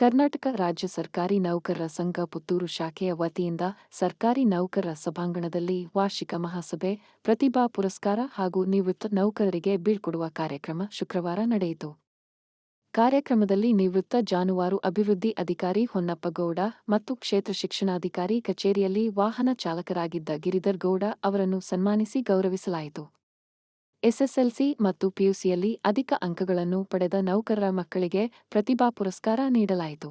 ಕರ್ನಾಟಕ ರಾಜ್ಯ ಸರ್ಕಾರಿ ನೌಕರರ ಸಂಘ ಪುತ್ತೂರು ಶಾಖೆಯ ವತಿಯಿಂದ ಸರ್ಕಾರಿ ನೌಕರರ ಸಭಾಂಗಣದಲ್ಲಿ ವಾರ್ಷಿಕ ಮಹಾಸಭೆ, ಪ್ರತಿಭಾ ಪುರಸ್ಕಾರ ಹಾಗೂ ನಿವೃತ್ತ ನೌಕರರಿಗೆ ಬೀಳ್ಕೊಡುವ ಕಾರ್ಯಕ್ರಮ ಶುಕ್ರವಾರ ನಡೆಯಿತು. ಕಾರ್ಯಕ್ರಮದಲ್ಲಿ ನಿವೃತ್ತ ಜಾನುವಾರು ಅಭಿವೃದ್ಧಿ ಅಧಿಕಾರಿ ಹೊನ್ನಪ್ಪಗೌಡ ಮತ್ತು ಕ್ಷೇತ್ರ ಶಿಕ್ಷಣಾಧಿಕಾರಿ ಕಚೇರಿಯಲ್ಲಿ ವಾಹನ ಚಾಲಕರಾಗಿದ್ದ ಗಿರಿಧರ್ ಗೌಡ ಅವರನ್ನು ಸನ್ಮಾನಿಸಿ ಗೌರವಿಸಲಾಯಿತು. ಎಸ್ಎಸ್ಎಲ್ಸಿ ಮತ್ತು ಪಿಯುಸಿಯಲ್ಲಿ ಅಧಿಕ ಅಂಕಗಳನ್ನು ಪಡೆದ ನೌಕರರ ಮಕ್ಕಳಿಗೆ ಪ್ರತಿಭಾ ಪುರಸ್ಕಾರ ನೀಡಲಾಯಿತು.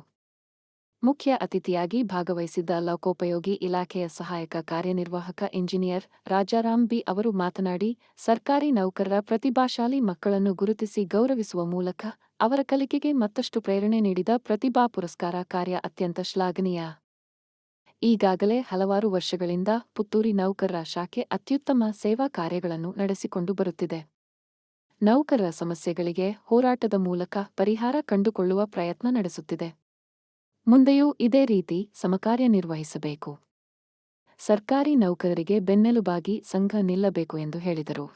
ಮುಖ್ಯ ಅತಿಥಿಯಾಗಿ ಭಾಗವಹಿಸಿದ್ದ ಲೋಕೋಪಯೋಗಿ ಇಲಾಖೆಯ ಸಹಾಯಕ ಕಾರ್ಯನಿರ್ವಾಹಕ ಇಂಜಿನಿಯರ್ ರಾಜಾರಾಮ್ ಬಿ ಅವರು ಮಾತನಾಡಿ, ಸರ್ಕಾರಿ ನೌಕರರ ಪ್ರತಿಭಾಶಾಲಿ ಮಕ್ಕಳನ್ನು ಗುರುತಿಸಿ ಗೌರವಿಸುವ ಮೂಲಕ ಅವರ ಕಲಿಕೆಗೆ ಮತ್ತಷ್ಟು ಪ್ರೇರಣೆ ನೀಡಿದ ಪ್ರತಿಭಾ ಪುರಸ್ಕಾರ ಕಾರ್ಯ ಅತ್ಯಂತ ಶ್ಲಾಘನೀಯ. ಈಗಾಗಲೇ ಹಲವಾರು ವರ್ಷಗಳಿಂದ ಪುತ್ತೂರಿ ನೌಕರರ ಶಾಖೆ ಅತ್ಯುತ್ತಮ ಸೇವಾ ಕಾರ್ಯಗಳನ್ನು ನಡೆಸಿಕೊಂಡು ಬರುತ್ತಿದೆ. ನೌಕರರ ಸಮಸ್ಯೆಗಳಿಗೆ ಹೋರಾಟದ ಮೂಲಕ ಪರಿಹಾರ ಕಂಡುಕೊಳ್ಳುವ ಪ್ರಯತ್ನ ನಡೆಸುತ್ತಿದೆ. ಮುಂದೆಯೂ ಇದೇ ರೀತಿ ಸಮಕಾರ್ಯನಿರ್ವಹಿಸಬೇಕು. ಸರ್ಕಾರಿ ನೌಕರರಿಗೆ ಬೆನ್ನೆಲುಬಾಗಿ ಸಂಘ ನಿಲ್ಲಬೇಕು ಎಂದು ಹೇಳಿದರು.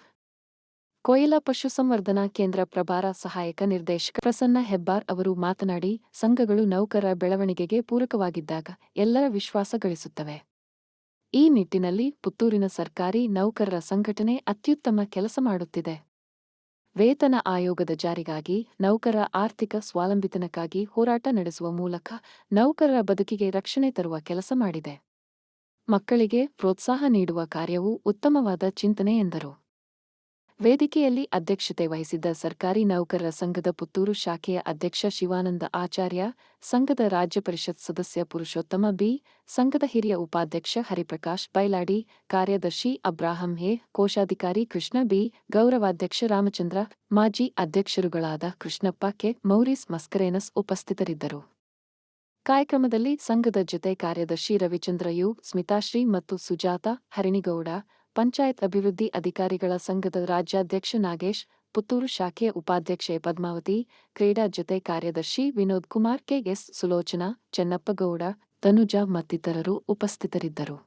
ಕೊಯಿಲಾ ಪಶುಸಂವರ್ಧನಾ ಕೇಂದ್ರ ಪ್ರಭಾರ ಸಹಾಯಕ ನಿರ್ದೇಶಕ ಪ್ರಸನ್ನ ಹೆಬ್ಬಾರ್ ಅವರು ಮಾತನಾಡಿ, ಸಂಘಗಳು ನೌಕರರ ಬೆಳವಣಿಗೆಗೆ ಪೂರಕವಾಗಿದ್ದಾಗ ಎಲ್ಲರ ವಿಶ್ವಾಸ ಗಳಿಸುತ್ತವೆ. ಈ ನಿಟ್ಟಿನಲ್ಲಿ ಪುತ್ತೂರಿನ ಸರ್ಕಾರಿ ನೌಕರರ ಸಂಘಟನೆ ಅತ್ಯುತ್ತಮ ಕೆಲಸ ಮಾಡುತ್ತಿದೆ. ವೇತನ ಆಯೋಗದ ಜಾರಿಗಾಗಿ, ನೌಕರರ ಆರ್ಥಿಕ ಸ್ವಾವಲಂಬಿತನಕ್ಕಾಗಿ ಹೋರಾಟ ನಡೆಸುವ ಮೂಲಕ ನೌಕರರ ಬದುಕಿಗೆ ರಕ್ಷಣೆ ತರುವ ಕೆಲಸ ಮಾಡಿದೆ. ಮಕ್ಕಳಿಗೆ ಪ್ರೋತ್ಸಾಹ ನೀಡುವ ಕಾರ್ಯವೂ ಉತ್ತಮವಾದ ಚಿಂತನೆ ಎಂದರು. ವೇದಿಕೆಯಲ್ಲಿ ಅಧ್ಯಕ್ಷತೆ ವಹಿಸಿದ್ದ ಸರ್ಕಾರಿ ನೌಕರರ ಸಂಘದ ಪುತ್ತೂರು ಶಾಖೆಯ ಅಧ್ಯಕ್ಷ ಶಿವಾನಂದ ಆಚಾರ್ಯ, ಸಂಘದ ರಾಜ್ಯ ಪರಿಷತ್ ಸದಸ್ಯ ಪುರುಷೋತ್ತಮ ಬಿ, ಸಂಘದ ಹಿರಿಯ ಉಪಾಧ್ಯಕ್ಷ ಹರಿಪ್ರಕಾಶ್ ಬೈಲಾಡಿ, ಕಾರ್ಯದರ್ಶಿ ಅಬ್ರಾಹಂ ಎ, ಕೋಶಾಧಿಕಾರಿ ಕೃಷ್ಣ ಬಿ, ಗೌರವಾಧ್ಯಕ್ಷ ರಾಮಚಂದ್ರ, ಮಾಜಿ ಅಧ್ಯಕ್ಷರುಗಳಾದ ಕೃಷ್ಣಪ್ಪ ಕೆ, ಮೌರೀಸ್ ಮಸ್ಕರೇನಸ್ ಉಪಸ್ಥಿತರಿದ್ದರು. ಕಾರ್ಯಕ್ರಮದಲ್ಲಿ ಸಂಘದ ಜೊತೆ ಕಾರ್ಯದರ್ಶಿ ರವಿಚಂದ್ರ ಯು, ಸ್ಮಿತಾಶ್ರೀ ಮತ್ತು ಸುಜಾತ ಹರಿಣಿಗೌಡ, ಪಂಚಾಯತ್ ಅಭಿವೃದ್ಧಿ ಅಧಿಕಾರಿಗಳ ಸಂಘದ ರಾಜ್ಯಾಧ್ಯಕ್ಷ ನಾಗೇಶ್, ಪುತ್ತೂರು ಶಾಖೆಯ ಉಪಾಧ್ಯಕ್ಷೆ ಪದ್ಮಾವತಿ, ಕ್ರೀಡಾ ಜೊತೆ ಕಾರ್ಯದರ್ಶಿ ವಿನೋದ್ ಕುಮಾರ್ ಕೆ, ಎಸ್ ಸುಲೋಚನಾ, ಚೆನ್ನಪ್ಪಗೌಡ, ತನುಜಾ ಮತ್ತಿತರರು ಉಪಸ್ಥಿತರಿದ್ದರು.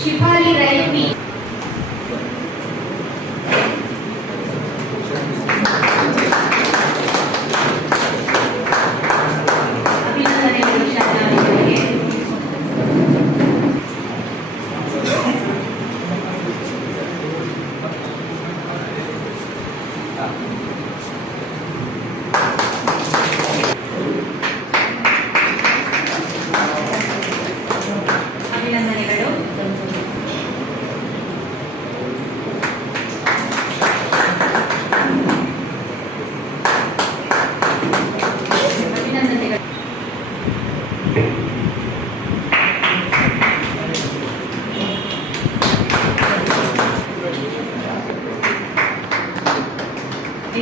ಶಿಫಾಲಿ ರೈಲ್ವಿ ಅಭಿನಂದನೆಗಳು ಶಾಲಾಗಳಿಗೆ.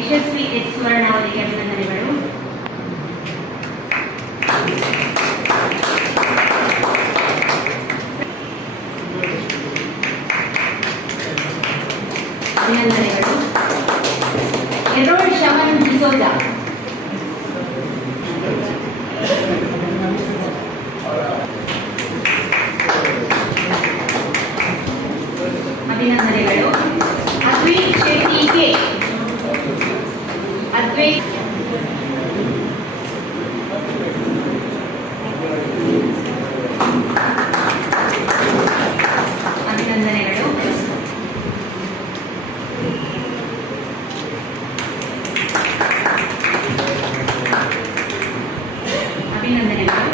ಯಶಸ್ವಿ ಎಚ್ ಸುವರ್ಣ ಅವರಿಗೆ ಅಭಿನಂದನೆಗಳು. ಅಭಿನಂದನೆಗಳು. ಎರೋಡ್ ಶಮನ್ ಡಿಸೋಜ ಅಭಿನಂದನೆಗಳು. ಅದ್ವೈತ್ ಶೆಟ್ಟಿ ಕೆ, ಅದ್ವೈತ್ ಅಭಿನಂದನೆಗಳು. ಅಭಿನಂದನೆಗಳು.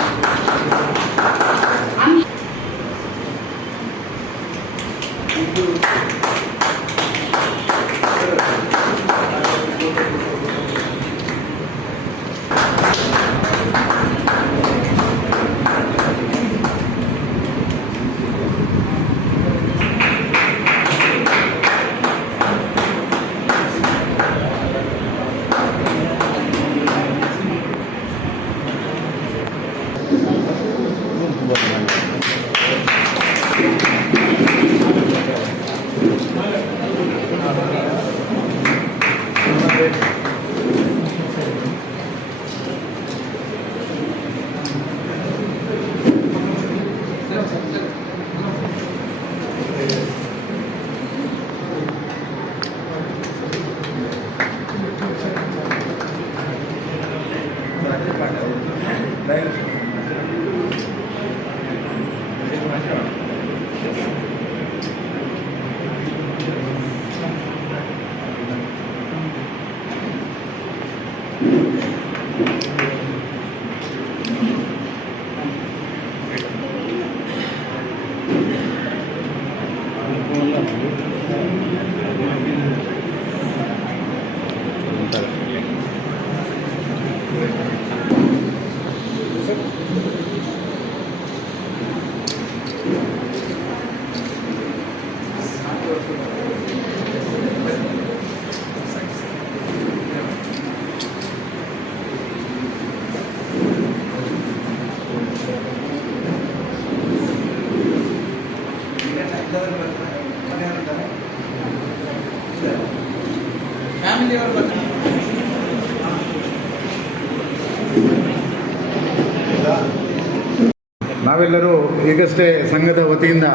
ನಾವೆಲ್ಲರೂ ಈಗಷ್ಟೇ ಸಂಘದ ವತಿಯಿಂದ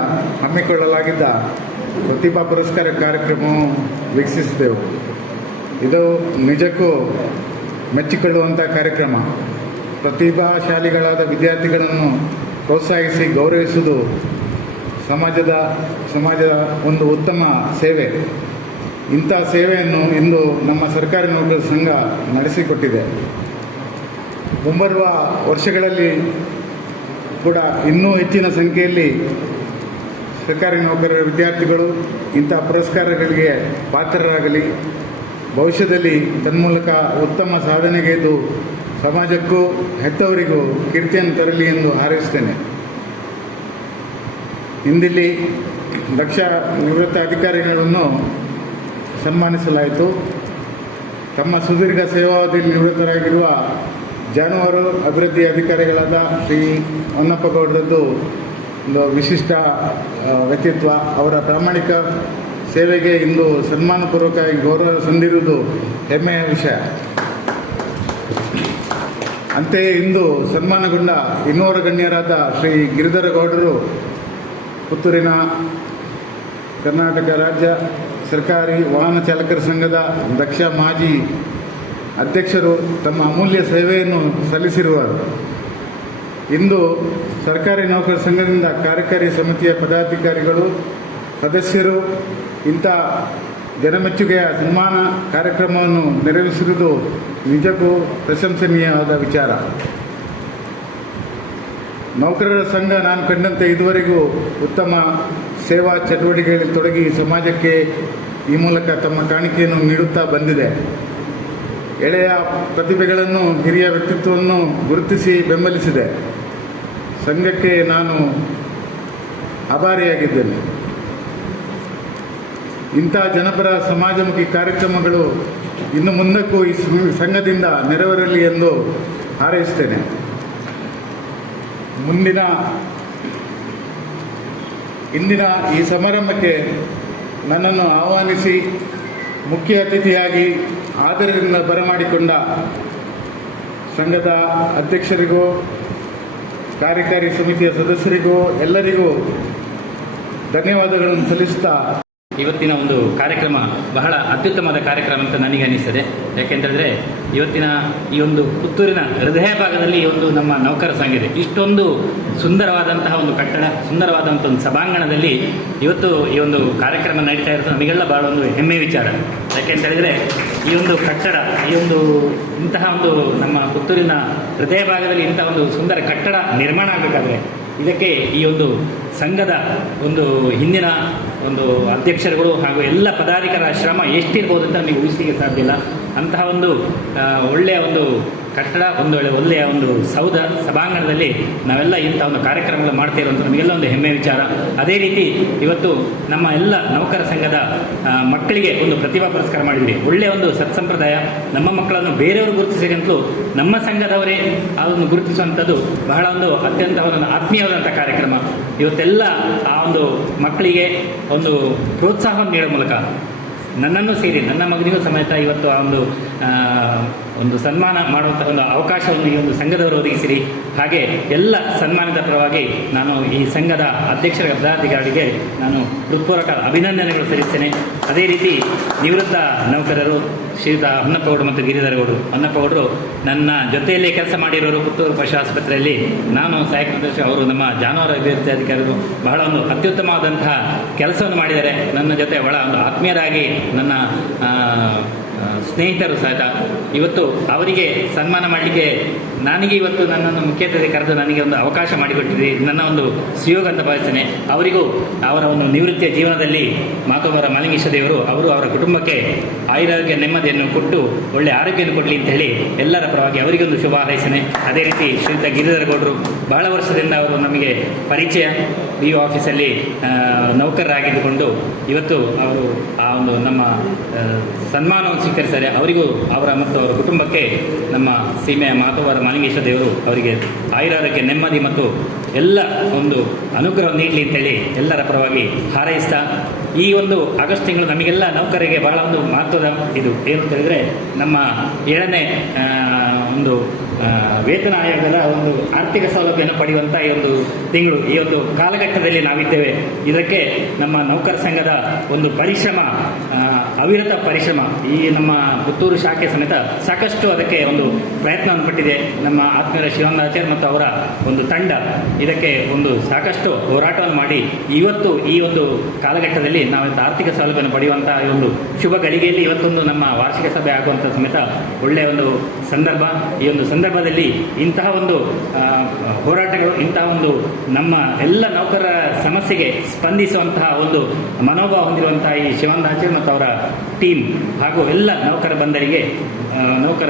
ಹಮ್ಮಿಕೊಳ್ಳಲಾಗಿದ್ದ ಪ್ರತಿಭಾ ಪುರಸ್ಕಾರ ಕಾರ್ಯಕ್ರಮವು ವೀಕ್ಷಿಸಿದೆವು. ಇದು ನಿಜಕ್ಕೂ ಮೆಚ್ಚಿಕೊಳ್ಳುವಂಥ ಕಾರ್ಯಕ್ರಮ. ಪ್ರತಿಭಾಶಾಲಿಗಳಾದ ವಿದ್ಯಾರ್ಥಿಗಳನ್ನು ಪ್ರೋತ್ಸಾಹಿಸಿ ಗೌರವಿಸುವುದು ಸಮಾಜದ ಒಂದು ಉತ್ತಮ ಸೇವೆ. ಇಂಥ ಸೇವೆಯನ್ನು ಇಂದು ನಮ್ಮ ಸರ್ಕಾರಿ ನೌಕರರ ಸಂಘ ನಡೆಸಿಕೊಟ್ಟಿದೆ. ಮುಂಬರುವ ವರ್ಷಗಳಲ್ಲಿ ಕೂಡ ಇನ್ನೂ ಹೆಚ್ಚಿನ ಸಂಖ್ಯೆಯಲ್ಲಿ ಸರ್ಕಾರಿ ನೌಕರರ ವಿದ್ಯಾರ್ಥಿಗಳು ಇಂಥ ಪುರಸ್ಕಾರಗಳಿಗೆ ಪಾತ್ರರಾಗಲಿ, ಭವಿಷ್ಯದಲ್ಲಿ ತನ್ಮೂಲಕ ಉತ್ತಮ ಸಾಧನೆಗೈದು ಸಮಾಜಕ್ಕೂ ಹೆತ್ತವರಿಗೂ ಕೀರ್ತಿಯನ್ನು ತರಲಿ ಎಂದು ಹಾರೈಸುತ್ತೇನೆ. ಇಂದಿಲ್ಲಿ ದಕ್ಷ ನಿವೃತ್ತ ಅಧಿಕಾರಿಗಳನ್ನು ಸನ್ಮಾನಿಸಲಾಯಿತು. ತಮ್ಮ ಸುದೀರ್ಘ ಸೇವಾವಧಿಯಲ್ಲಿ ನಿವೃತ್ತರಾಗಿರುವ ಜಾನುವಾರು ಅಭಿವೃದ್ಧಿ ಅಧಿಕಾರಿಗಳಾದ ಶ್ರೀ ಹೊನ್ನಪ್ಪ ಗೌಡರದ್ದು ಒಂದು ವಿಶಿಷ್ಟ ವ್ಯಕ್ತಿತ್ವ. ಅವರ ಪ್ರಾಮಾಣಿಕ ಸೇವೆಗೆ ಇಂದು ಸನ್ಮಾನಪೂರ್ವಕವಾಗಿ ಗೌರವ ಸಂದಿರುವುದು ಹೆಮ್ಮೆಯ ವಿಷಯ. ಅಂತೆಯೇ ಇಂದು ಸನ್ಮಾನಗೊಂಡ ಇನ್ನೋರ್ವ ಗಣ್ಯರಾದ ಶ್ರೀ ಗಿರಿಧರ ಗೌಡರು ಪುತ್ತೂರಿನ ಕರ್ನಾಟಕ ರಾಜ್ಯ ಸರ್ಕಾರಿ ವಾಹನ ಚಾಲಕರ ಸಂಘದ ದಕ್ಷ ಮಾಜಿ ಅಧ್ಯಕ್ಷರು ತಮ್ಮ ಅಮೂಲ್ಯ ಸೇವೆಯನ್ನು ಸಲ್ಲಿಸಿರುವರು. ಇಂದು ಸರ್ಕಾರಿ ನೌಕರರ ಸಂಘದಿಂದ ಕಾರ್ಯಕಾರಿ ಸಮಿತಿಯ ಪದಾಧಿಕಾರಿಗಳು ಸದಸ್ಯರು ಇಂಥ ಜನಮೆಚ್ಚುಗೆಯ ಸನ್ಮಾನ ಕಾರ್ಯಕ್ರಮವನ್ನು ನೆರವೇರಿಸಿರುವುದು ನಿಜಕ್ಕೂ ಪ್ರಶಂಸನೀಯವಾದ ವಿಚಾರ. ನೌಕರರ ಸಂಘ ನಾನು ಕಂಡಂತೆ ಇದುವರೆಗೂ ಉತ್ತಮ ಸೇವಾ ಚಟುವಟಿಕೆಗಳಲ್ಲಿ ತೊಡಗಿ ಸಮಾಜಕ್ಕೆ ಈ ಮೂಲಕ ತಮ್ಮ ಕಾಣಿಕೆಯನ್ನು ನೀಡುತ್ತಾ ಬಂದಿದೆ. ಎಳೆಯ ಪ್ರತಿಭೆಗಳನ್ನು, ಹಿರಿಯ ವ್ಯಕ್ತಿತ್ವವನ್ನು ಗುರುತಿಸಿ ಬೆಂಬಲಿಸಿದೆ. ಸಂಘಕ್ಕೆ ನಾನು ಆಭಾರಿಯಾಗಿದ್ದೇನೆ. ಇಂಥ ಜನಪರ ಸಮಾಜಮುಖಿ ಕಾರ್ಯಕ್ರಮಗಳು ಇನ್ನು ಮುಂದಕ್ಕೂ ಈ ಸಂಘದಿಂದ ನೆರವೇರಲಿ ಎಂದು ಹಾರೈಸುತ್ತೇನೆ. ಇಂದಿನ ಈ ಸಮಾರಂಭಕ್ಕೆ ನನ್ನನ್ನು ಆಹ್ವಾನಿಸಿ ಮುಖ್ಯ ಅತಿಥಿಯಾಗಿ ಆದರದಿಂದ ಬರಮಾಡಿಕೊಂಡ ಸಂಘದ ಅಧ್ಯಕ್ಷರಿಗೂ ಕಾರ್ಯಕಾರಿ ಸಮಿತಿಯ ಸದಸ್ಯರಿಗೂ ಎಲ್ಲರಿಗೂ ಧನ್ಯವಾದಗಳನ್ನು ಸಲ್ಲಿಸುತ್ತಾ, ಇವತ್ತಿನ ಒಂದು ಕಾರ್ಯಕ್ರಮ ಬಹಳ ಅತ್ಯುತ್ತಮವಾದ ಕಾರ್ಯಕ್ರಮ ಅಂತ ನನಗೆ ಅನಿಸ್ತದೆ. ಯಾಕೆಂತಂದರೆ ಇವತ್ತಿನ ಈ ಒಂದು ಪುತ್ತೂರಿನ ಹೃದಯ ಭಾಗದಲ್ಲಿ ಈ ಒಂದು ನಮ್ಮ ನೌಕರ ಸಂಘ ಇದೆ. ಇಷ್ಟೊಂದು ಸುಂದರವಾದಂತಹ ಒಂದು ಕಟ್ಟಡ, ಸುಂದರವಾದಂಥ ಒಂದು ಸಭಾಂಗಣದಲ್ಲಿ ಇವತ್ತು ಈ ಒಂದು ಕಾರ್ಯಕ್ರಮ ನಡೀತಾ ಇರೋದು ನಮಗೆಲ್ಲ ಭಾಳ ಒಂದು ಹೆಮ್ಮೆ ವಿಚಾರ. ಯಾಕೆಂತೇಳಿದರೆ ಈ ಒಂದು ಕಟ್ಟಡ, ಈ ಒಂದು ಇಂತಹ ಒಂದು ನಮ್ಮ ಪುತ್ತೂರಿನ ಹೃದಯ ಭಾಗದಲ್ಲಿ ಇಂತಹ ಒಂದು ಸುಂದರ ಕಟ್ಟಡ ನಿರ್ಮಾಣ ಆಗಬೇಕಾದ್ರೆ ಇದಕ್ಕೆ ಈ ಒಂದು ಸಂಘದ ಒಂದು ಹಿಂದಿನ ಒಂದು ಅಧ್ಯಕ್ಷರುಗಳು ಹಾಗೂ ಎಲ್ಲ ಪದಾಧಿಕಾರ ಶ್ರಮ ಎಷ್ಟಿರ್ಬೋದು ಅಂತ ನಮಗೆ ಊಹಿಸಲಿಕ್ಕೆ ಸಾಧ್ಯ ಇಲ್ಲ. ಅಂತಹ ಒಂದು ಒಳ್ಳೆಯ ಒಂದು ಕಟ್ಟಡ, ಒಳ್ಳೆಯ ಒಂದು ಸಭಾಂಗಣದಲ್ಲಿ ನಾವೆಲ್ಲ ಇಂಥ ಒಂದು ಕಾರ್ಯಕ್ರಮಗಳು ಮಾಡ್ತಾ ಇರುವಂಥ ನಮಗೆಲ್ಲ ಒಂದು ಹೆಮ್ಮೆ ವಿಚಾರ. ಅದೇ ರೀತಿ ಇವತ್ತು ನಮ್ಮ ಎಲ್ಲ ನೌಕರ ಸಂಘದ ಮಕ್ಕಳಿಗೆ ಒಂದು ಪ್ರತಿಭಾ ಪುರಸ್ಕಾರ ಮಾಡಿದ್ವಿ. ಒಳ್ಳೆಯ ಒಂದು ಸತ್ಸಂಪ್ರದಾಯ. ನಮ್ಮ ಮಕ್ಕಳನ್ನು ಬೇರೆಯವರು ಗುರುತಿಸಿದಂತಲೂ ನಮ್ಮ ಸಂಘದವರೇ ಅದನ್ನು ಗುರುತಿಸುವಂಥದ್ದು ಬಹಳ ಒಂದು ಅತ್ಯಂತ ಒಂದು ಆತ್ಮೀಯವಾದಂಥ ಕಾರ್ಯಕ್ರಮ. ಇವತ್ತೆಲ್ಲ ಆ ಒಂದು ಮಕ್ಕಳಿಗೆ ಒಂದು ಪ್ರೋತ್ಸಾಹವನ್ನು ನೀಡೋ ಮೂಲಕ ನನ್ನನ್ನು ಸೇರಿ ನನ್ನ ಮಗನಿಗೂ ಸಮೇತ ಇವತ್ತು ಆ ಒಂದು ಸನ್ಮಾನ ಮಾಡುವಂಥ ಒಂದು ಅವಕಾಶವನ್ನು ಈ ಒಂದು ಸಂಘದವರು ಒದಗಿಸಿರಿ. ಹಾಗೆ ಎಲ್ಲ ಸನ್ಮಾನಿತ ಪರವಾಗಿ ನಾನು ಈ ಸಂಘದ ಅಧ್ಯಕ್ಷರ ಪದಾಧಿಕಾರಿಗೆ ನಾನು ಹೃತ್ಪೂರ್ವಕ ಅಭಿನಂದನೆಗಳು ಸಲ್ಲಿಸ್ತೇನೆ. ಅದೇ ರೀತಿ ನಿವೃತ್ತ ನೌಕರರು ಶ್ರೀಯುತ ಹೊನ್ನಪ್ಪಗೌಡರು ಮತ್ತು ಗಿರಿಧರಗೌಡರು. ಹೊನ್ನಪ್ಪಗೌಡರು ನನ್ನ ಜೊತೆಯಲ್ಲೇ ಕೆಲಸ ಮಾಡಿರೋರು ಪುತ್ತೂರು ಪಶು ಆಸ್ಪತ್ರೆಯಲ್ಲಿ. ನಾನು ಸಹಾಯಕ ನಿರ್ದೇಶಕ, ಅವರು ನಮ್ಮ ಜಾನುವಾರು ಅಭಿವೃದ್ಧಿ ಅಧಿಕಾರಿಗಳು. ಬಹಳ ಒಂದು ಅತ್ಯುತ್ತಮವಾದಂತಹ ಕೆಲಸವನ್ನು ಮಾಡಿದ್ದಾರೆ. ನನ್ನ ಜೊತೆ ಬಹಳ ಒಂದು ಆತ್ಮೀಯರಾಗಿ ನನ್ನ ಸ್ನೇಹಿತರು ಸಹಿತ ಇವತ್ತು ಅವರಿಗೆ ಸನ್ಮಾನ ಮಾಡಲಿಕ್ಕೆ ನನಗೆ ಇವತ್ತು ನನ್ನನ್ನು ಮುಖ್ಯ ಅತಿಥಿ ಕರೆದು ನನಗೆ ಒಂದು ಅವಕಾಶ ಮಾಡಿಕೊಟ್ಟಿದೆ. ನನ್ನ ಒಂದು ಸುಯೋಗ ಅಂತ ಭಾವಿಸ್ತೇನೆ. ಅವರಿಗೂ ಅವರ ಒಂದು ನಿವೃತ್ತಿಯ ಜೀವನದಲ್ಲಿ ಮಾತೋಬರ ಮಾಲಿಂಗೇಶ ದೇವರು ಅವರ ಕುಟುಂಬಕ್ಕೆ ಆಯುರಾರೋಗ್ಯ ನೆಮ್ಮದಿಯನ್ನು ಕೊಟ್ಟು ಒಳ್ಳೆ ಆರೋಗ್ಯವನ್ನು ಕೊಡಲಿ ಅಂತ ಹೇಳಿ ಎಲ್ಲರ ಪರವಾಗಿ ಅವರಿಗೆ ಒಂದು ಶುಭ ಹಾರೈಸ್ತೇನೆ. ಅದೇ ರೀತಿ ಶ್ರೀಯುತ ಗಿರಿಧರ ಗೌಡರು ಬಹಳ ವರ್ಷದಿಂದ ಅವರು ನಮಗೆ ಪರಿಚಯ, BO ಆಫೀಸಲ್ಲಿ ನೌಕರರಾಗಿದ್ದುಕೊಂಡು ಇವತ್ತು ಅವರು ಆ ಒಂದು ನಮ್ಮ ಸನ್ಮಾನವನ್ನು ಸ್ವೀಕರಿಸಿದ್ದಾರೆ. ಅವರಿಗೂ ಮತ್ತು ಅವರ ಕುಟುಂಬಕ್ಕೆ ನಮ್ಮ ಸೀಮೆಯ ಮಾತೋಬರ ಮಾಲಿಂಗೇಶ ದೇವರು ಅವರಿಗೆ ಆಯುರಾರೋಗ್ಯ ನೆಮ್ಮದಿ ಮತ್ತು ಎಲ್ಲ ಒಂದು ಅನುಗ್ರಹ ನೀಡಲಿ ಅಂತೇಳಿ ಎಲ್ಲರ ಪರವಾಗಿ ಹಾರೈಸ್ತಾ, ಈ ಒಂದು ಆಗಸ್ಟ್ ತಿಂಗಳು ನಮಗೆಲ್ಲ ನೌಕರರಿಗೆ ಬಹಳ ಒಂದು ಮಹತ್ವದ ಇದು ಏನು ಅಂತ ಹೇಳಿದರೆ, ನಮ್ಮ 7ನೇ ಒಂದು ವೇತನ ಆಯೋಗದ ಒಂದು ಆರ್ಥಿಕ ಸೌಲಭ್ಯವನ್ನು ಪಡೆಯುವಂಥ ಈ ಒಂದು ತಿಂಗಳು, ಈ ಒಂದು ಕಾಲಘಟ್ಟದಲ್ಲಿ ನಾವಿದ್ದೇವೆ. ಇದಕ್ಕೆ ನಮ್ಮ ನೌಕರ ಸಂಘದ ಒಂದು ಪರಿಶ್ರಮ, ಅವಿರತ ಪರಿಶ್ರಮ, ಈ ನಮ್ಮ ಪುತ್ತೂರು ಶಾಖೆ ಸಮೇತ ಸಾಕಷ್ಟು ಅದಕ್ಕೆ ಒಂದು ಪ್ರಯತ್ನವನ್ನು ಪಟ್ಟಿದೆ. ನಮ್ಮ ಆತ್ಮೀಯರ ಶಿವಾನಂದಾಚಾರ್ಯ ಮತ್ತು ಅವರ ಒಂದು ತಂಡ ಇದಕ್ಕೆ ಒಂದು ಸಾಕಷ್ಟು ಹೋರಾಟವನ್ನು ಮಾಡಿ ಇವತ್ತು ಈ ಒಂದು ಕಾಲಘಟ್ಟದಲ್ಲಿ ನಾವು ಆರ್ಥಿಕ ಸೌಲಭ್ಯವನ್ನು ಪಡೆಯುವಂಥ ಈ ಒಂದು ಶುಭ ಗಳಿಗೆಯಲ್ಲಿ ಇವತ್ತೊಂದು ನಮ್ಮ ವಾರ್ಷಿಕ ಸಭೆ ಆಗುವಂಥ ಸಮೇತ ಒಳ್ಳೆಯ ಒಂದು ಸಂದರ್ಭ. ಈ ಒಂದು ಸಂದರ್ಭದಲ್ಲಿ ಇಂತಹ ಒಂದು ಹೋರಾಟಗಳು, ಇಂತಹ ಒಂದು ನಮ್ಮ ಎಲ್ಲ ನೌಕರರ ಸಮಸ್ಯೆಗೆ ಸ್ಪಂದಿಸುವಂತಹ ಒಂದು ಮನೋಭಾವ ಹೊಂದಿರುವಂತಹ ಈ ಶಿವಾನಂದಾಚಾರ್ಯ ಮತ್ತು ಅವರ ಟೀಮ್ ಹಾಗೂ ಎಲ್ಲ ನೌಕರ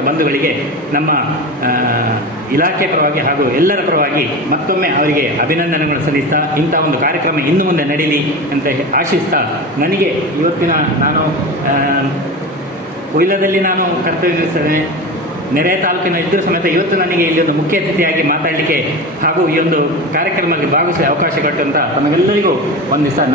ಬಂಧುಗಳಿಗೆ ನಮ್ಮ ಇಲಾಖೆ ಪರವಾಗಿ ಹಾಗೂ ಎಲ್ಲರ ಪರವಾಗಿ ಮತ್ತೊಮ್ಮೆ ಅವರಿಗೆ ಅಭಿನಂದನೆಗಳು ಸಲ್ಲಿಸ್ತಾ, ಇಂಥ ಒಂದು ಕಾರ್ಯಕ್ರಮ ಇನ್ನು ಮುಂದೆ ನಡೀಲಿ ಅಂತ ಆಶಿಸ್ತಾ, ನನಗೆ ಇವತ್ತಿನ ನಾನು ಕೊಯ್ಲದಲ್ಲಿ ನಾನು ಕರ್ತವ್ಯ ನಿರ್ವಹಿಸ್ತೇನೆ, ನೆರೆಯ ತಾಲೂಕಿನ ಇದ್ದರೂ ಸಮೇತ ಇವತ್ತು ನನಗೆ ಇಲ್ಲಿ ಒಂದು ಮುಖ್ಯ ಅತಿಥಿಯಾಗಿ ಮಾತಾಡಲಿಕ್ಕೆ ಹಾಗೂ ಈ ಒಂದು ಕಾರ್ಯಕ್ರಮದಲ್ಲಿ ಭಾಗವಹಿಸಲು ಅವಕಾಶ ಕೊಟ್ಟಂತ ತಮಗೆಲ್ಲರಿಗೂ ಒಂದು ದಿವಸ